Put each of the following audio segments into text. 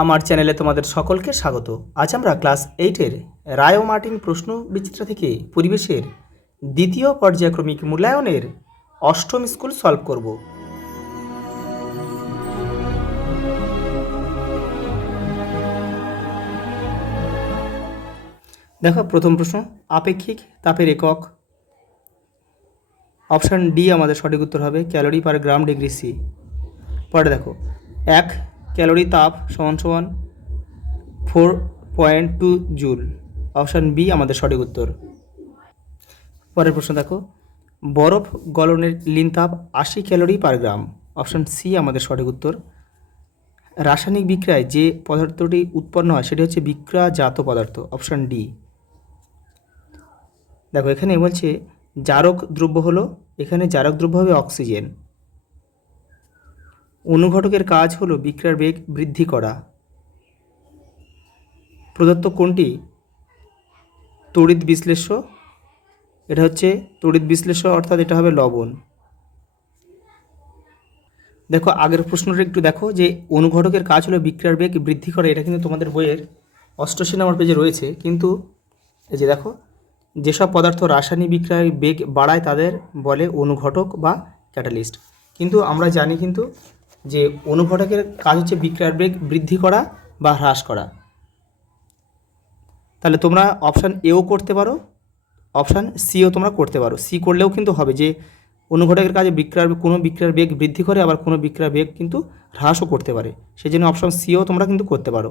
আমার চ্যানেলে তোমাদের সকলকে স্বাগত। আজ আমরা ক্লাস 8-এর রায় ও মার্টিন প্রশ্ন বিচিত্রা থেকে পরিবেশের দ্বিতীয় পর্যায়ক্রমিক মূল্যায়নের অষ্টম স্কুল সলভ করব। দেখো প্রথম প্রশ্ন, আপেক্ষিক তাপের একক। অপশান ডি আমাদের সঠিক উত্তর হবে, calorie per gram degree C. পরে দেখো 1 ক্যালোরি তাপ সমান সমান 4.2 জুল। অপশান বি আমাদের সঠিক উত্তর। পরের প্রশ্ন দেখো, বরফ গলনের লিন তাপ 80 ক্যালোরি পার গ্রাম। অপশান সি আমাদের সঠিক উত্তর। রাসায়নিক বিক্রিয়ায় যে পদার্থটি উৎপন্ন হয় সেটি হচ্ছে বিক্রিয়াজাত পদার্থ। Option D. দেখো এখানে বলছে জারক দ্রব্য হলো, এখানে জারক দ্রব্য হবে অক্সিজেন। অনুঘটকের কাজ হলো বিক্রিয়ার বেগ বৃদ্ধি করা। প্রদত্ত কোনটি তড়িৎ বিশ্লেষ্য? এটা হচ্ছে তড়িৎ বিশ্লেষ্য, অর্থাৎ এটা হবে লবণ। দেখো আগের প্রশ্নটা একটু দেখো, যে অনুঘটকের কাজ হলো বিক্রিয়ার বেগ বৃদ্ধি করা। এটা কিন্তু তোমাদের বইয়ের 88 নম্বর পেজে রয়েছে। কিন্তু এই যে দেখো, যেসব পদার্থ রাসায়নিক বিক্রিয়ার বেগ বাড়ায় তাদের বলে অনুঘটক বা ক্যাটালিস্ট। কিন্তু আমরা জানি কিন্তু যে অনুঘটকের কাজ হচ্ছে বিক্রিয়ার বেগ বৃদ্ধি করা বা হ্রাস করা। তাহলে তোমরা অপশান এও করতে পারো, অপশান সিও তোমরা করতে পারো। সি করলেও কিন্তু হবে, যে অনুঘটকের কাজে কোনো বিক্রিয়ার বেগ বৃদ্ধি করে, আবার কোনো বিক্রিয়ার বেগ কিন্তু হ্রাসও করতে পারে। সেই জন্য অপশান সিও তোমরা কিন্তু করতে পারো।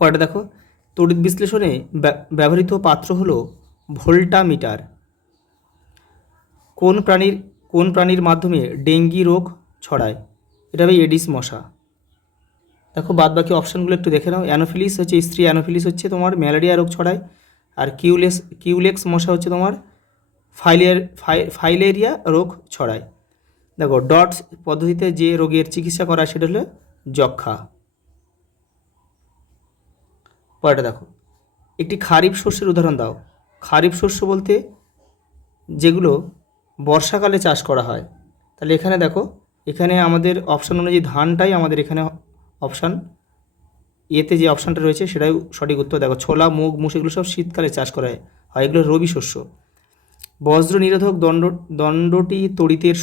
পরে দেখো, তড়িৎ বিশ্লেষণে ব্যবহৃত পাত্র হলো ভোল্টামিটার। কোন প্রাণীর মাধ্যমে ডেঙ্গি রোগ ছড়ায়? এটা হবে এডিস মশা। দেখো বাদ বাকি অপশানগুলো একটু দেখে নাও। অ্যানোফিলিস হচ্ছে স্ত্রী অ্যানোফিলিস হচ্ছে তোমার ম্যালেরিয়া রোগ ছড়ায়, আর কিউলেক্স মশা হচ্ছে তোমার ফাইলেরিয়া রোগ ছড়ায়। দেখো ডটস পদ্ধতিতে যে রোগের চিকিৎসা করা সেটা হলো যক্ষা। পরেটা দেখো, একটি খারিফ শস্যের উদাহরণ দাও। খারিফ শস্য বলতে যেগুলো বর্ষাকালে চাষ করা হয়। তাহলে এখানে দেখো, এখানে আমাদের অপশান অনুযায়ী ধানটাই আমাদের এখানে অপশান এতে যে অপশানটা রয়েছে সেটাই সঠিক উত্তর। দেখো ছোলা, মুগ, মুস এগুলো সব শীতকালে চাষ করা হয়, এগুলো রবি শস্য। বজ্র নিরোধক দণ্ডটি তড়িতের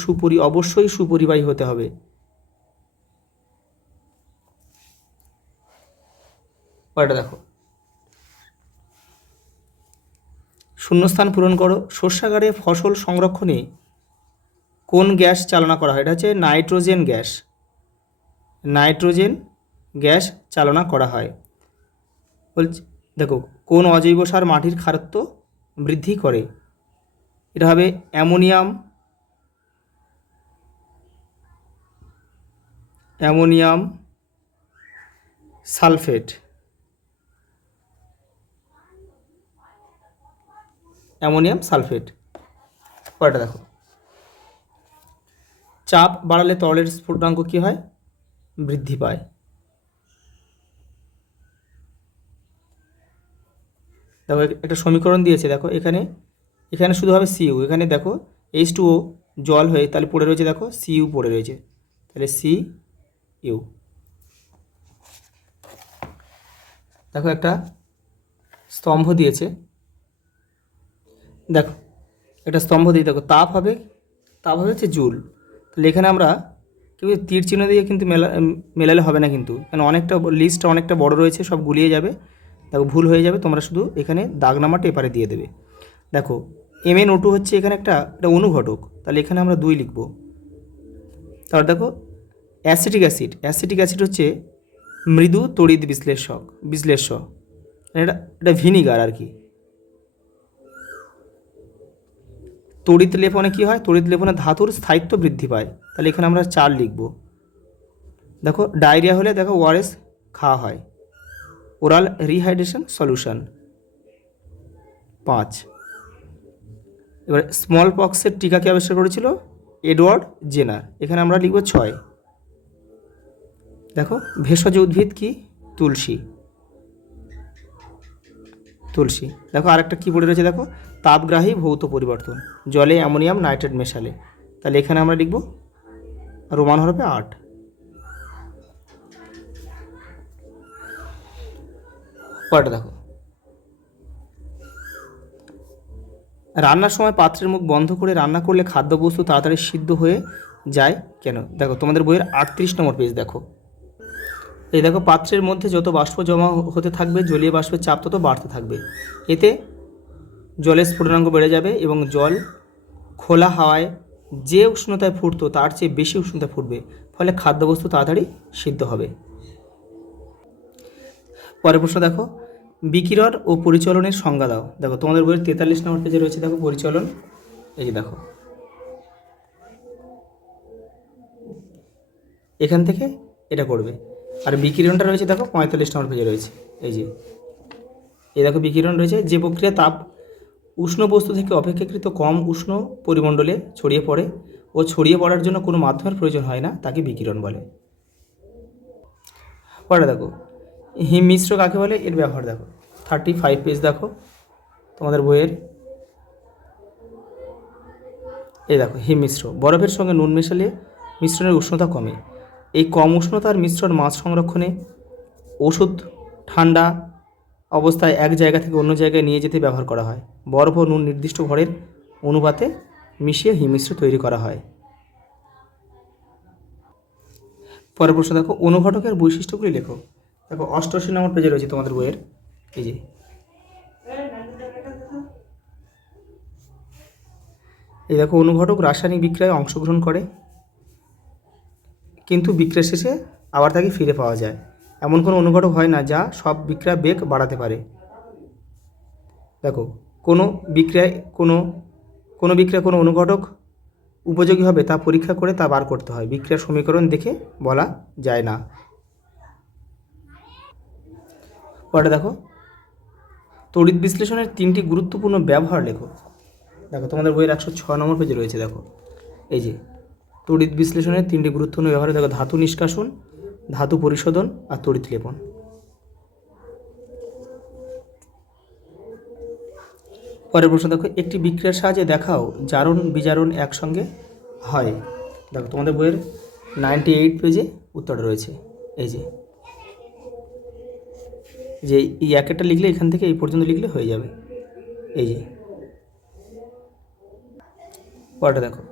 অবশ্যই সুপরিবাহী হতে হবে। পরেটা দেখো, শূন্যস্থান পূরণ করো। শস্যাগারে ফসল সংরক্ষণে কোন গ্যাস চালনা করা হয়? এটা হচ্ছে নাইট্রোজেন গ্যাস। নাইট্রোজেন গ্যাস চালনা করা হয়। বলছি দেখো, কোন অজৈব সার মাটির খারত্ব বৃদ্ধি করে? এটা হবে অ্যামোনিয়াম সালফেট। Ammonium sulphate. পরেটা দেখো, চাপ বাড়ালে তরলের স্ফুটনাঙ্ক কী হয়? বৃদ্ধি পায়। দেখো একটা সমীকরণ দিয়েছে, দেখো এখানে শুধু হবে সিইউ। এখানে দেখো H2O জল হয়ে তাহলে পড়ে রয়েছে, দেখো সিইউ পড়ে রয়েছে, তাহলে সিইউ। দেখো একটা স্তম্ভ দিয়েছে, দেখো একটা স্তম্ভ দিয়ে দেখো তাপ হবে হচ্ছে জুল। তাহলে এখানে আমরা কেউ তীর চিহ্ন দিয়ে কিন্তু মেলালে হবে না, কিন্তু কারণ লিস্টটা অনেকটা বড় রয়েছে, সব গুলিয়ে যাবে, দেখো ভুল হয়ে যাবে। তোমরা শুধু এখানে দাগ নামাটা এপারে দিয়ে দেবে। দেখো MnO2 হচ্ছে এখানে একটা অনুঘটক, তাহলে এখানে আমরা 2 লিখব। তারপর দেখো অ্যাসিটিক অ্যাসিড হচ্ছে মৃদু তড়িৎ বিশ্লেষ্য। এটা ভিনিগার আর কি। তড়িৎ লেপনে কী হয়? তড়িৎ লেপনে ধাতুর স্থায়িত্ব বৃদ্ধি পায়, তাহলে এখানে আমরা 4 লিখব। দেখো ডায়রিয়া হলে দেখো ORS খাওয়া হয়। Oral rehydration solution 5। এবার স্মল পক্সের টিকা কে আবিষ্কার করেছিল? Edward Jenner. এখানে আমরা লিখব 6। দেখো ভেষজ উদ্ভিদ কি? তুলসী। দেখো আরেকটা কী পড়ে রয়েছে, দেখো তাপগ্রাহী ভৌত পরিবর্তন, জলে অ্যামোনিয়াম নাইট্রেট মেশালে। তাহলে এখানে আমরা লিখব রোমান হরফে 8। পরেরটা দেখো, রান্নার সময় পাত্রের মুখ বন্ধ করে রান্না করলে খাদ্যবস্তু তাড়াতাড়ি সিদ্ধ হয়ে যায় কেন? দেখো তোমাদের বইয়ের 38 নম্বর পেজ দেখো। এই দেখো, পাত্রের মধ্যে যত বাষ্প জমা হতে থাকবে জলীয় বাষ্পের চাপ তত বাড়তে থাকবে। এতে জলের স্ফুটনাঙ্ক বেড়ে যাবে এবং জল খোলা হাওয়ায় যে উষ্ণতায় ফুটতো তার চেয়ে বেশি উষ্ণতায় ফুটবে, ফলে খাদ্যবস্তু তাড়াতাড়ি সিদ্ধ হবে। পরের প্রশ্ন দেখো, বিকিরণ ও পরিচলনের সংজ্ঞা দাও। দেখো তোমাদের বইয়ের 43 নম্বর পেজে রয়েছে দেখো পরিচলন। এই যে দেখো, এখান থেকে এটা করবে। আর বিকিরণটা রয়েছে দেখো 45 নম্বর পেজে রয়েছে। এই দেখো বিকিরণ রয়েছে, যে প্রক্রিয়া তাপ উষ্ণ বস্তু থেকে অপেক্ষাকৃত কম উষ্ণ পরিমণ্ডলে ছড়িয়ে পড়ে ও ছড়িয়ে পড়ার জন্য কোনো মাধ্যমের প্রয়োজন হয় না তাকে বিকিরণ বলে। পরে দেখো, হিম মিশ্র কাকে বলে, এর ব্যবহার দেখো 35 পেজ দেখো তোমাদের বইয়ের। এই দেখো, হিম মিশ্র বরফের সঙ্গে নুন মেশালে মিশ্রণের উষ্ণতা কমে। এই কম উষ্ণতার মিশ্রণ মাছ সংরক্ষণে, ওষুধ ঠান্ডা অবস্থায় এক জায়গা থেকে অন্য জায়গায় নিয়ে যেতে ব্যবহার করা হয়। বরফ ও নুন নির্দিষ্ট ভরের অনুপাতে মিশিয়ে হিম মিশ্র তৈরি করা হয়। পরের প্রশ্ন দেখো, অনুঘটকের বৈশিষ্ট্যগুলি লেখো। দেখো 88 নম্বর পেজে রয়েছে তোমাদের বইয়ের। এই যে এই দেখো, অনুঘটক রাসায়নিক বিক্রিয়ায় অংশগ্রহণ করে কিন্তু বিক্রিয়া শেষে আবার তাকে ফিরে পাওয়া যায়। এমন কোনো অনুঘটক হয় না যা সব বিক্রিয়া বেগ বাড়াতে পারে। দেখো, কোনো বিক্রিয়ায় কোনো অনুঘটক উপযোগী হবে তা পরীক্ষা করে তা বার করতে হয়, বিক্রিয়ার সমীকরণ দেখে বলা যায় না। পরে দেখো, তড়িৎ বিশ্লেষণের 3টি গুরুত্বপূর্ণ ব্যবহার লেখো। দেখো তোমাদের বইয়ের 106 নম্বর পেজে রয়েছে দেখো। এই যে তড়িৎ বিশ্লেষণের 3টি গুরুত্বপূর্ণ ব্যবহার দেখো, ধাতু নিষ্কাশন, ধাতু পরিশোধন আর তড়িৎ লেপন। পরের প্রশ্ন দেখো, একটি বিক্রিয়ার সাহায্যে দেখাও জারণ বিজারণ একসঙ্গে হয়। দেখো তোমাদের বইয়ের 98 পেজে উত্তরটা রয়েছে। এই যে এই একটা লিখলে এখান থেকে এই পর্যন্ত লিখলে হয়ে যাবে। এই যে পরেরটা দেখো,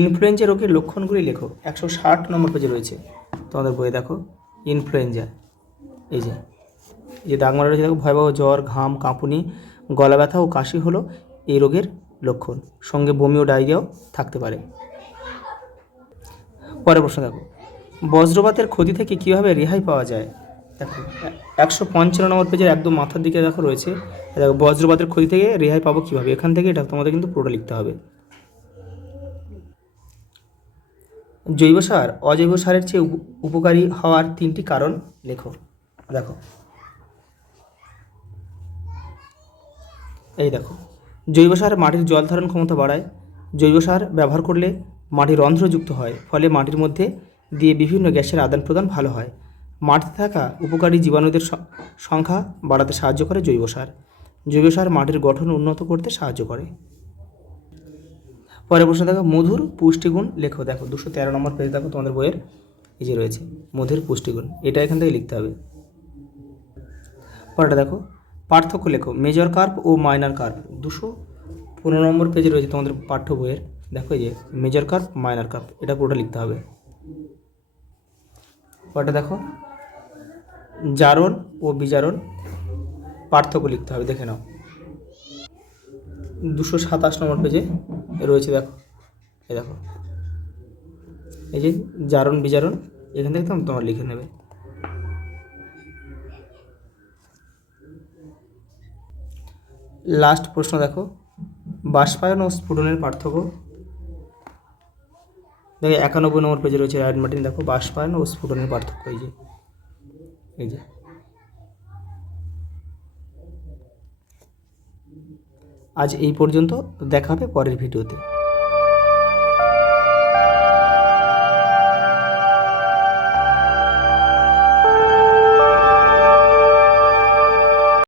ইনফ্লুয়েঞ্জা রোগের লক্ষণগুলি লেখো। 160 নম্বর পেজে রয়েছে তোমাদের বইয়ে দেখো, ইনফ্লুয়েঞ্জা। এই যে দাগ মারা রয়েছে দেখো, ভয়াবহ জ্বর, ঘাম, কাঁপুনি, গলা ব্যথা ও কাশি হলো এই রোগের লক্ষণ, সঙ্গে বমি ও ডায়রিয়াও থাকতে পারে। পরের প্রশ্ন দেখো, বজ্রপাতের ক্ষতি থেকে কীভাবে রেহাই পাওয়া যায়। দেখো 155 নম্বর পেজের একদম মাথার দিকে দেখো রয়েছে। দেখো, বজ্রপাতের ক্ষতি থেকে রেহাই পাবো কীভাবে, এখান থেকে এটা তোমাদের কিন্তু পুরোটা লিখতে হবে। জৈব সার অজৈব সারের চেয়ে উপকারী হওয়ার 3টি কারণ লেখো। দেখো এই দেখো, জৈব সার মাটির জল ধারণ ক্ষমতা বাড়ায়। জৈব সার ব্যবহার করলে মাটি রন্ধ্রযুক্ত হয়, ফলে মাটির মধ্যে দিয়ে বিভিন্ন গ্যাসের আদান প্রদান ভালো হয়। মাটিতে থাকা উপকারী জীবাণুদের সংখ্যা বাড়াতে সাহায্য করে জৈব সার। জৈব সার মাটির গঠন উন্নত করতে সাহায্য করে। পরের প্রশ্ন দেখো, মধুর পুষ্টিগুণ লেখো। দেখো 213 নম্বর পেজ দেখো তোমাদের বইয়ের। এই যে রয়েছে মধুর পুষ্টিগুণ, এটা এখান থেকে লিখতে হবে। পরেরটা দেখো, পার্থক্য লেখো মেজর কার্ভ ও মাইনর কার্ভ। 215 নম্বর পেজে রয়েছে তোমাদের পাঠ্য বইয়ের। দেখো এই যে মেজর কার্ভ, মাইনর কার্ভ, এটা পুরোটা লিখতে হবে। পরেরটা দেখো, জারণ ও বিজারণ পার্থক্য লিখতে হবে, দেখে নাও। 227 নম্বর পেজে রয়েছে দেখো। এই দেখো, এই যে জারণ বিজারণ, এখান থেকে তোমার লিখে নেবে। লাস্ট প্রশ্ন দেখো, বাষ্পায়ন ও স্ফুটনের পার্থক্য। দেখো 91 নম্বর পেজে রয়েছে রাইট মার্টিন। দেখো বাষ্পায়ন ও স্ফুটনের পার্থক্য। এই যে আজ এই পর্যন্ত, দেখা হবে পরের ভিডিওতে।